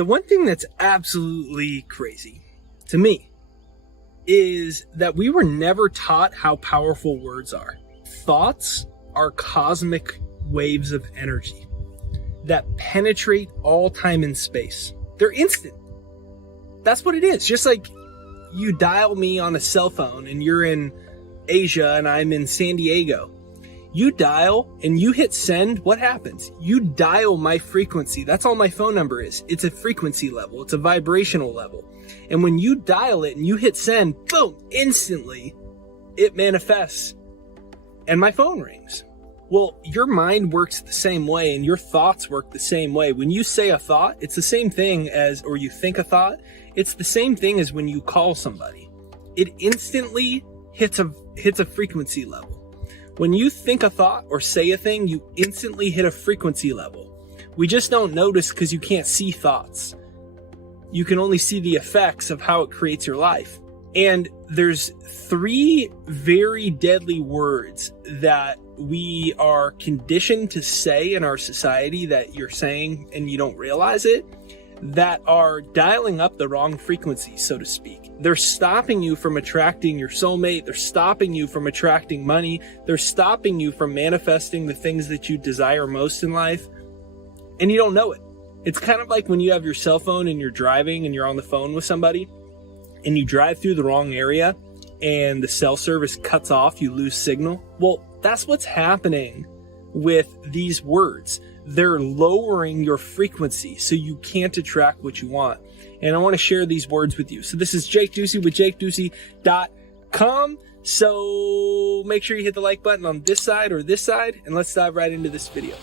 The one thing that's absolutely crazy to me is that we were never taught how powerful words are. Thoughts are cosmic waves of energy that penetrate all time and space. They're instant. That's what it is. Just like you dial me on a cell phone and you're in Asia and I'm in San Diego. You dial and you hit send, what happens? You dial my frequency. That's all my phone number is. It's a frequency level. It's a vibrational level. And when you dial it and you hit send, boom, instantly it manifests and my phone rings. Well, your mind works the same way and your thoughts work the same way. When you say a thought, it's the same thing as, or you think a thought, it's the same thing as when you call somebody. It instantly hits a frequency level. When you think a thought or say a thing, you instantly hit a frequency level. We just don't notice because you can't see thoughts. You can only see the effects of how it creates your life. And there's 3 very deadly words that we are conditioned to say in our society that you're saying and you don't realize it, that are dialing up the wrong frequency, so to speak. They're stopping you from attracting your soulmate. They're stopping you from attracting money. They're stopping you from manifesting the things that you desire most in life. And you don't know it. It's kind of like when you have your cell phone and you're driving and you're on the phone with somebody and you drive through the wrong area and the cell service cuts off, you lose signal. Well, that's what's happening with these words. They're lowering your frequency so you can't attract what you want. And I want to share these words with you. So this is Jake Ducey with JakeDucey.com. So make sure you hit the like button on this side or this side, and let's dive right into this video.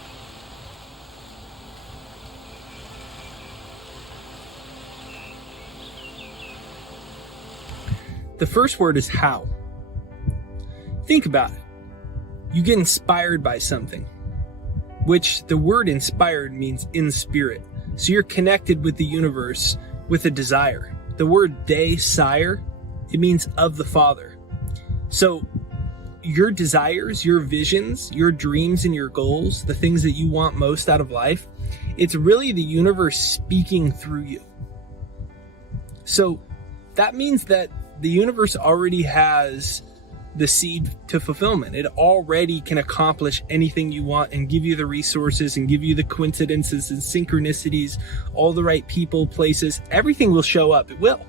The first word is how. Think about it. You get inspired by something, which the word inspired means in spirit. So you're connected with the universe with a desire. The word De-sire, it means of the Father. So your desires, your visions, your dreams and your goals, the things that you want most out of life, it's really the universe speaking through you. So that means that the universe already has the seed to fulfillment. It already can accomplish anything you want and give you the resources and give you the coincidences and synchronicities, all the right people, places, everything will show up. It will.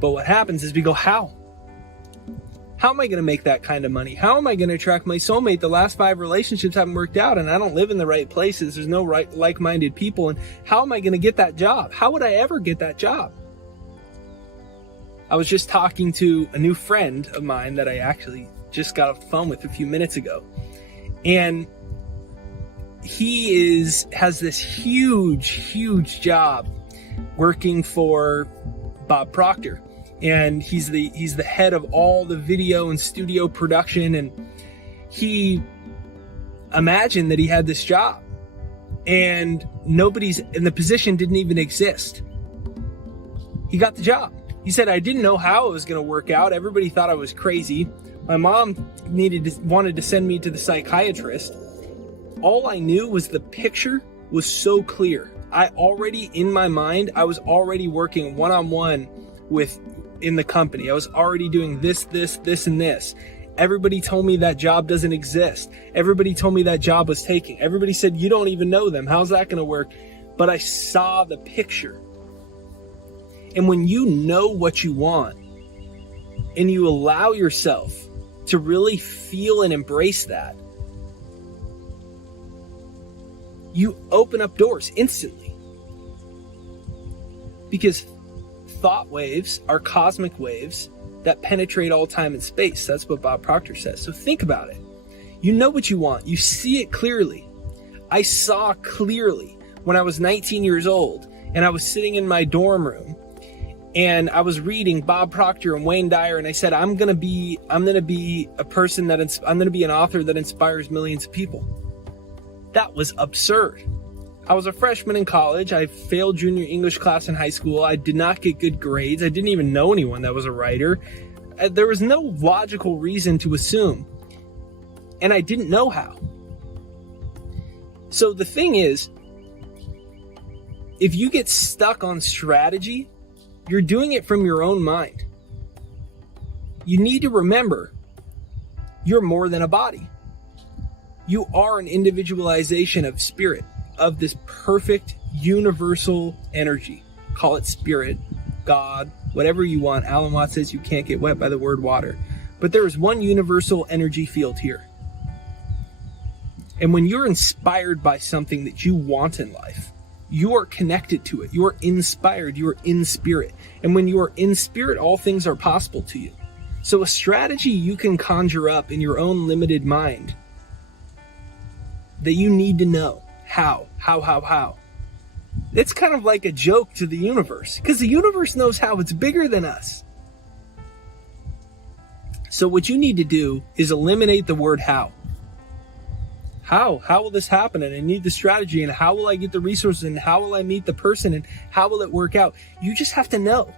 But what happens is we go, how? How am I going to make that kind of money? How am I going to attract my soulmate? The last 5 relationships haven't worked out and I don't live in the right places. There's no right like-minded people. And how am I going to get that job? How would I ever get that job? I was just talking to a new friend of mine that I actually just got off the phone with a few minutes ago. And he has this huge job working for Bob Proctor. And he's the head of all the video and studio production. And he imagined that he had this job and nobody's in the position didn't even exist. He got the job. He said, I didn't know how it was going to work out. Everybody thought I was crazy. My mom wanted to send me to the psychiatrist. All I knew was the picture was so clear. In my mind, I was already working one-on-one in the company. I was already doing this, and this. Everybody told me that job doesn't exist. Everybody told me that job was taken. Everybody said, you don't even know them. How's that going to work? But I saw the picture. And when you know what you want and you allow yourself to really feel and embrace that, you open up doors instantly. Because thought waves are cosmic waves that penetrate all time and space. That's what Bob Proctor says. So think about it. You know what you want. You see it clearly. I saw clearly when I was 19 years old and I was sitting in my dorm room and I was reading Bob Proctor and Wayne Dyer, and I said, I'm gonna be an author that inspires millions of people. That was absurd. I was a freshman in college. I failed junior English class in high school. I did not get good grades. I didn't even know anyone that was a writer. There was no logical reason to assume, and I didn't know how. So the thing is, If you get stuck on strategy, you're doing it from your own mind. You need to remember, you're more than a body. You are an individualization of spirit, of this perfect universal energy. Call it spirit, God, whatever you want. Alan Watts says you can't get wet by the word water. But there is one universal energy field here. And when you're inspired by something that you want in life, you are connected to it. You are inspired. You are in spirit. And when you are in spirit, all things are possible to you. So a strategy you can conjure up in your own limited mind that you need to know. How. It's kind of like a joke to the universe, because the universe knows how. It's bigger than us. So what you need to do is eliminate the word how. How will this happen? And I need the strategy, and how will I get the resources, and how will I meet the person, and how will it work out? You just have to know.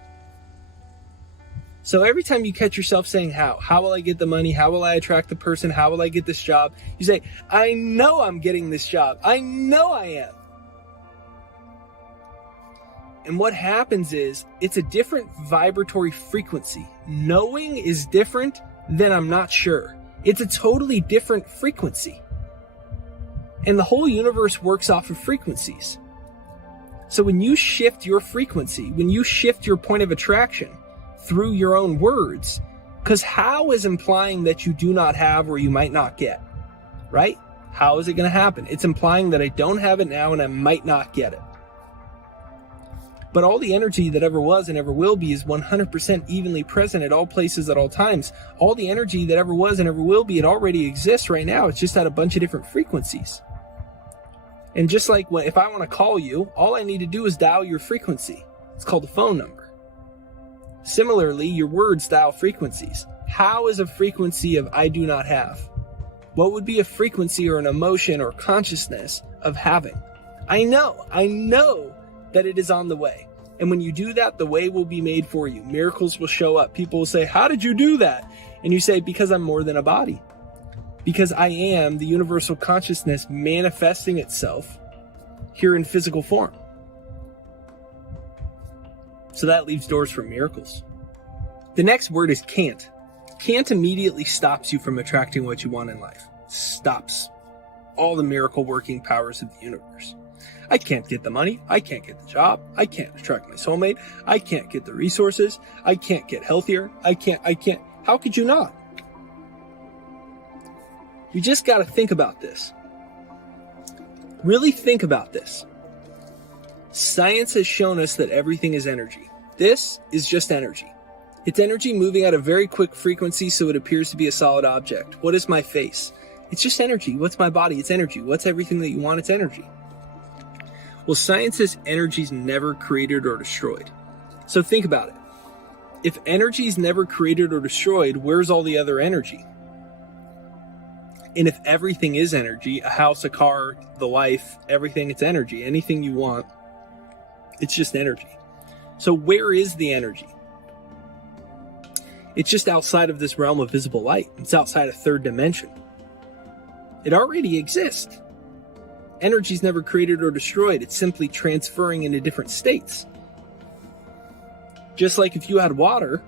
So every time you catch yourself saying how will I get the money? How will I attract the person? How will I get this job? You say, I know I'm getting this job. I know I am. And what happens is, it's a different vibratory frequency. Knowing is different than I'm not sure. It's a totally different frequency. And the whole universe works off of frequencies. So when you shift your frequency, when you shift your point of attraction through your own words, because how is implying that you do not have or you might not get, right? How is it going to happen? It's implying that I don't have it now and I might not get it. But all the energy that ever was and ever will be is 100% evenly present at all places at all times. All the energy that ever was and ever will be, it already exists right now. It's just at a bunch of different frequencies. And just like if I want to call you, all I need to do is dial your frequency. It's called a phone number. Similarly, your words dial frequencies. How is a frequency of I do not have? What would be a frequency or an emotion or consciousness of having? I know that it is on the way. And when you do that, the way will be made for you. Miracles will show up. People will say, how did you do that? And you say, because I'm more than a body. Because I am the universal consciousness manifesting itself here in physical form. So that leaves doors for miracles. The next word is CANT. CANT immediately stops you from attracting what you want in life. Stops all the miracle working powers of the universe. I can't get the money. I can't get the job. I can't attract my soulmate. I can't get the resources. I can't get healthier. I can't. How could you not? You just got to think about this. Really think about this. Science has shown us that everything is energy. This is just energy. It's energy moving at a very quick frequency, so it appears to be a solid object. What is my face? It's just energy. What's my body? It's energy. What's everything that you want? It's energy. Well, science says energy is never created or destroyed. So think about it. If energy is never created or destroyed, where's all the other energy? And if everything is energy, a house, a car, the life, everything, it's energy. Anything you want, it's just energy. So where is the energy? It's just outside of this realm of visible light. It's outside of third dimension. It already exists. Energy is never created or destroyed. It's simply transferring into different states. Just like if you had water,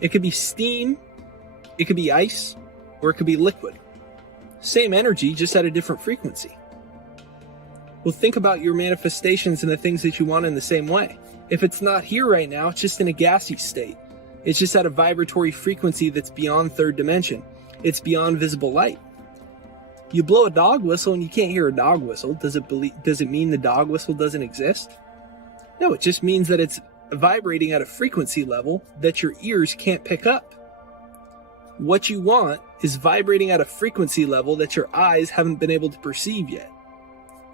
it could be steam, it could be ice, or it could be liquid. Same energy, just at a different frequency. Well, think about your manifestations and the things that you want in the same way. If it's not here right now, it's just in a gassy state. It's just at a vibratory frequency that's beyond third dimension. It's beyond visible light. You blow a dog whistle and you can't hear a dog whistle. Does it mean the dog whistle doesn't exist? No, it just means that it's vibrating at a frequency level that your ears can't pick up. What you want is vibrating at a frequency level that your eyes haven't been able to perceive yet.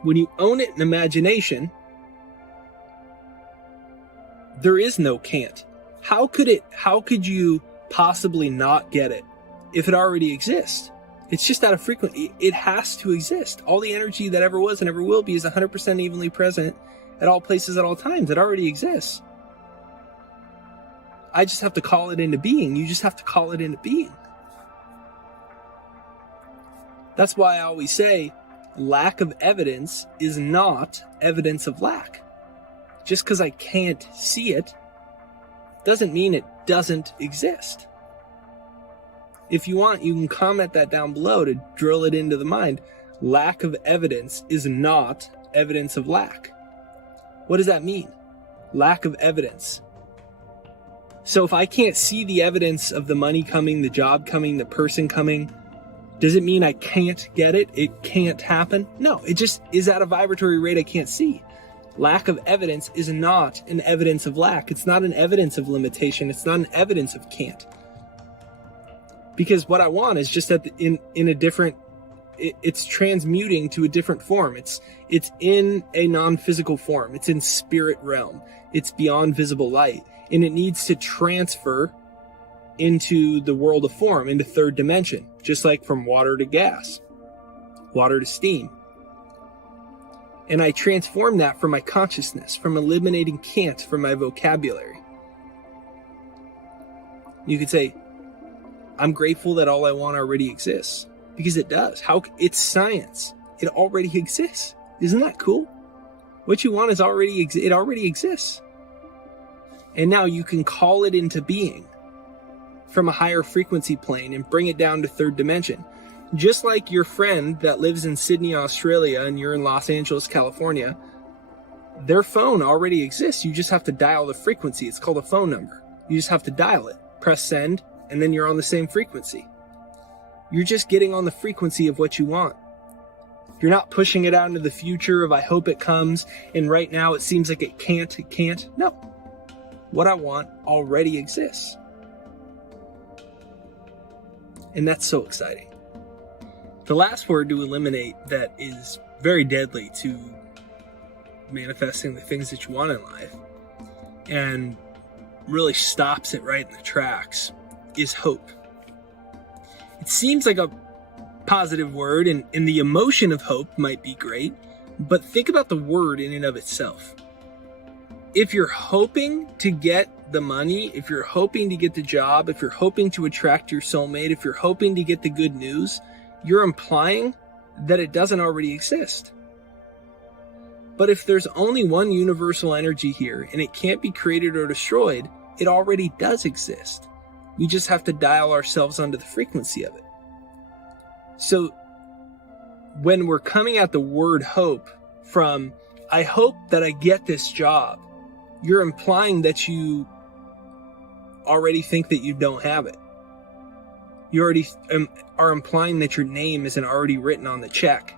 When you own it in imagination, there is no can't. How could you possibly not get it if it already exists? It's just at a frequency. It has to exist. All the energy that ever was and ever will be is 100% evenly present at all places at all times. It already exists. I just have to call it into being. You just have to call it into being. That's why I always say lack of evidence is not evidence of lack. just because I can't see it doesn't mean it doesn't exist. If you want, you can comment that down below to drill it into the mind. Lack of evidence is not evidence of lack. What does that mean? Lack of evidence. So if I can't see the evidence of the money coming, the job coming, the person coming, does it mean I can't get it? It can't happen? No, it just is at a vibratory rate I can't see. Lack of evidence is not an evidence of lack. It's not an evidence of limitation. It's not an evidence of can't. Because what I want is just that in a different, it's transmuting to a different form. It's in a non-physical form. It's in spirit realm. It's beyond visible light. And it needs to transfer into the world of form, into third dimension, just like from water to gas, water to steam. And I transform that from my consciousness, from eliminating can't from my vocabulary. You could say, I'm grateful that all I want already exists, because it does. It's science. It already exists. Isn't that cool? What you want is it already exists. And now you can call it into being from a higher frequency plane and bring it down to third dimension. Just like your friend that lives in Sydney, Australia, and you're in Los Angeles, California, their phone already exists. You just have to dial the frequency. It's called a phone number. You just have to dial it, press send, and then you're on the same frequency. You're just getting on the frequency of what you want. You're not pushing it out into the future of I hope it comes, and right now it seems like it can't. No. What I want already exists. And that's so exciting. The last word to eliminate that is very deadly to manifesting the things that you want in life and really stops it right in the tracks is hope. It seems like a positive word, and the emotion of hope might be great, but think about the word in and of itself. If you're hoping to get the money, if you're hoping to get the job, if you're hoping to attract your soulmate, if you're hoping to get the good news, you're implying that it doesn't already exist. But if there's only one universal energy here and it can't be created or destroyed, it already does exist. We just have to dial ourselves onto the frequency of it. So when we're coming at the word hope from, I hope that I get this job, you're implying that you already think that you don't have it. You already are implying that your name isn't already written on the check.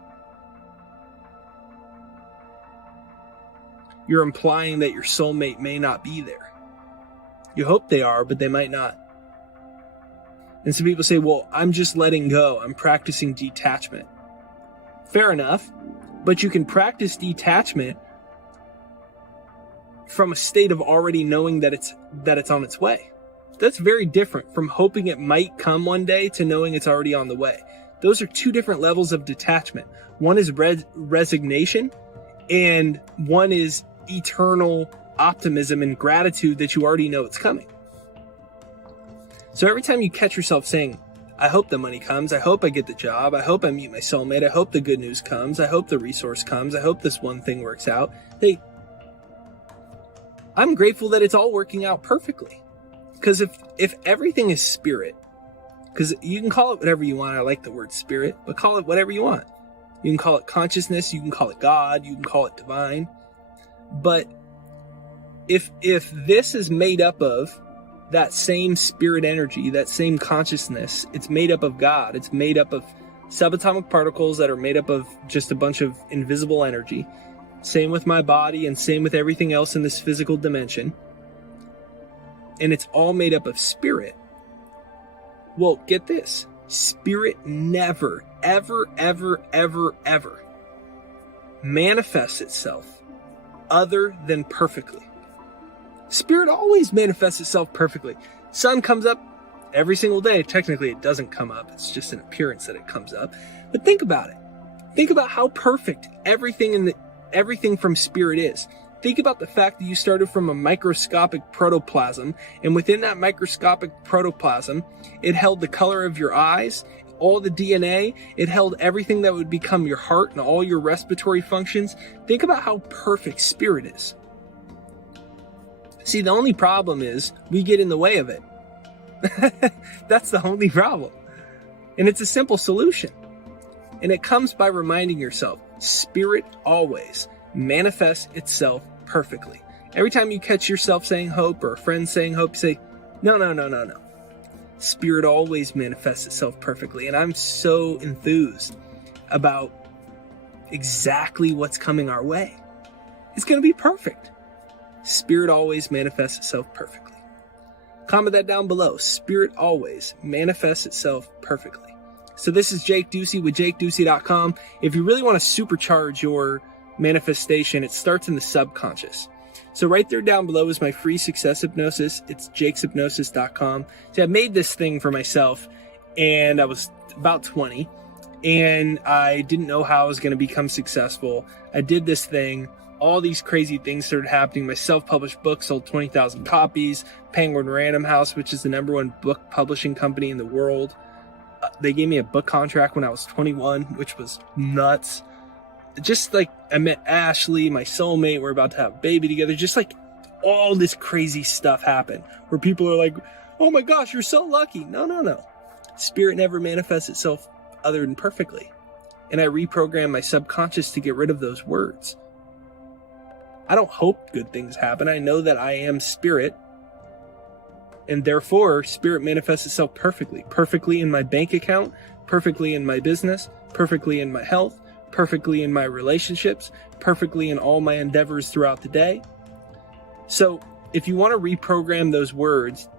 You're implying that your soulmate may not be there. You hope they are, but they might not. And some people say, well, I'm just letting go. I'm practicing detachment. Fair enough, but you can practice detachment from a state of already knowing that it's on its way. That's very different from hoping it might come one day to knowing it's already on the way. Those are two different levels of detachment. One is resignation, and one is eternal optimism and gratitude that you already know it's coming. So every time you catch yourself saying, I hope the money comes, I hope I get the job, I hope I meet my soulmate, I hope the good news comes, I hope the resource comes, I hope this one thing works out. Hey, I'm grateful that it's all working out perfectly. Because if everything is spirit, because you can call it whatever you want, I like the word spirit, but call it whatever you want. You can call it consciousness, you can call it God, you can call it divine. But if this is made up of that same spirit energy, that same consciousness, it's made up of God, it's made up of subatomic particles that are made up of just a bunch of invisible energy. Same with my body and same with everything else in this physical dimension. And it's all made up of spirit. Well, get this. Spirit never, ever, ever, ever, ever manifests itself other than perfectly. Spirit always manifests itself perfectly. Sun comes up every single day. Technically, it doesn't come up. It's just an appearance that it comes up. But think about it. Think about how perfect everything from spirit is. Think about the fact that you started from a microscopic protoplasm, and within that microscopic protoplasm, it held the color of your eyes, all the DNA, it held everything that would become your heart and all your respiratory functions. Think about how perfect spirit is. See, the only problem is we get in the way of it. That's the only problem. And it's a simple solution. And it comes by reminding yourself, spirit always manifests itself perfectly. Every time you catch yourself saying hope or a friend saying hope, you say, no. Spirit always manifests itself perfectly. And I'm so enthused about exactly what's coming our way. It's going to be perfect. Spirit always manifests itself perfectly. Comment that down below. Spirit always manifests itself perfectly. So this is Jake Ducey with JakeDucey.com. If you really want to supercharge your manifestation, it starts in the subconscious. So right there down below is my free success hypnosis. It's jakeshypnosis.com. So I made this thing for myself, and I was about 20, and I didn't know how I was going to become successful. I did this thing. All these crazy things started happening. My self-published book sold 20,000 copies. Penguin Random House, which is the #1 book publishing company in the world, they gave me a book contract when I was 21, which was nuts. Just like I met Ashley, my soulmate, we're about to have a baby together. Just like all this crazy stuff happened where people are like, oh my gosh, you're so lucky. No. Spirit never manifests itself other than perfectly. And I reprogrammed my subconscious to get rid of those words. I don't hope good things happen. I know that I am spirit. And therefore, spirit manifests itself perfectly. Perfectly in my bank account, perfectly in my business, perfectly in my health, perfectly in my relationships, perfectly in all my endeavors throughout the day. So if you want to reprogram those words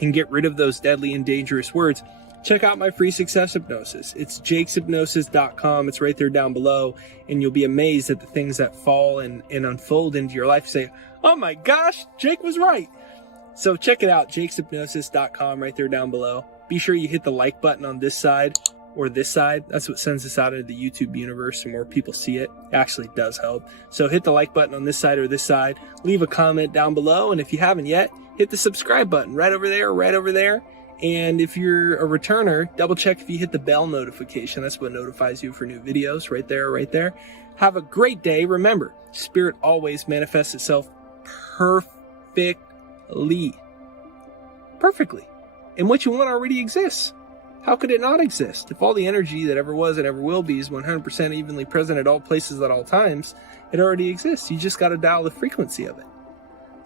and get rid of those deadly and dangerous words, check out my free success hypnosis. It's jakeshypnosis.com. It's right there down below. And you'll be amazed at the things that fall and unfold into your life. Say, oh my gosh, Jake was right. So check it out, jakeshypnosis.com, right there down below. Be sure you hit the like button on this side or this side. That's what sends us out into the YouTube universe, and more people see it. It actually does help. So hit the like button on this side or this side. Leave a comment down below. And if you haven't yet, hit the subscribe button right over there. And if you're a returner, double check if you hit the bell notification. That's what notifies you for new videos right there. Have a great day. Remember, spirit always manifests itself perfectly. And what you want already exists. How could it not exist? If all the energy that ever was and ever will be is 100% evenly present at all places at all times, it already exists. You just got to dial the frequency of it.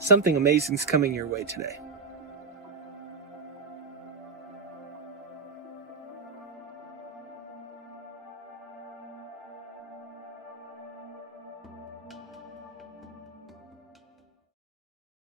Something amazing is coming your way today.